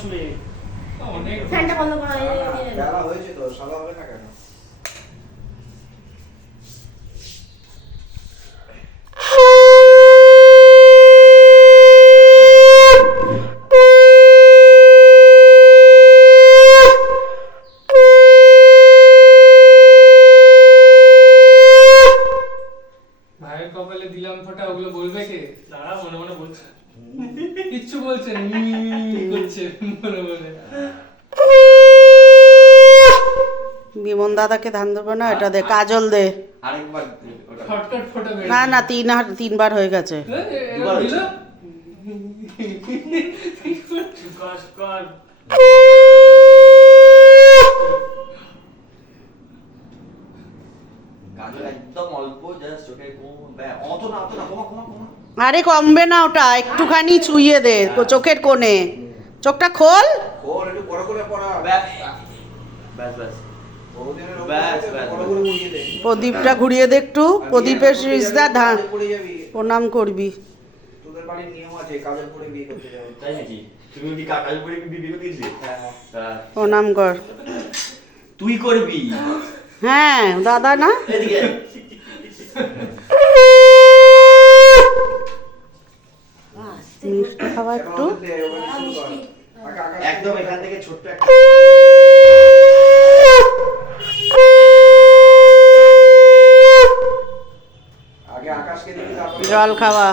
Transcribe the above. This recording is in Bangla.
ছুঁয়ে অনেক ফ্যানটা বন্ধ করা বেলা হয়েছে তো, সাদা হবে না কেন? ভাইয়ের কপালে দিলাম ফোঁটা, ওগুলো বলবে কে? দাঁড়া মনে মনে বলছে কিচ্ছু বলছে না, করছে মনে মনে। বিমন দাদাকে ধান দেবো না, এটা দে, কাজল দে। আরেকবার ওটা খটখট ফোঁটা বের না না, তিনবার হয়ে গেছে। দুবার দিল। কর কর কাজল একদম অল্প, জাস্ট চোখে অত না কমা কমা কমা। আরে কমবে না, ওটা একটুখানি ছুঁয়ে দে চোখের কোণে। চোখটা খোল। ওর একটু বড় করে পড়া। ব্যাস ব্যাস ব্যাস বড়দিনের ব্যাস ব্যাস বড় করে মুড়িয়ে দে। প্রদীপটা ঘুরিয়ে দে একটু, প্রদীপের সিজদা ধান পড়ে যাবি। প্রণাম করবি। তোদের বাড়ির নিয়ম আছে কাজল পড়ে বিয়ে করতে যাবে। তাই নাকি? তুমি কি কাকাল পরে বিয়ে দিয়েছে? হ্যাঁ। প্রণাম কর। তুই করবি? হ্যাঁ দাদা না, এদিকে মিষ্টি খাওয়া একটু। একদম এখান থেকে ছোট্ট একটা আগে আকাশকে দিবি, তারপর জল খাওয়া।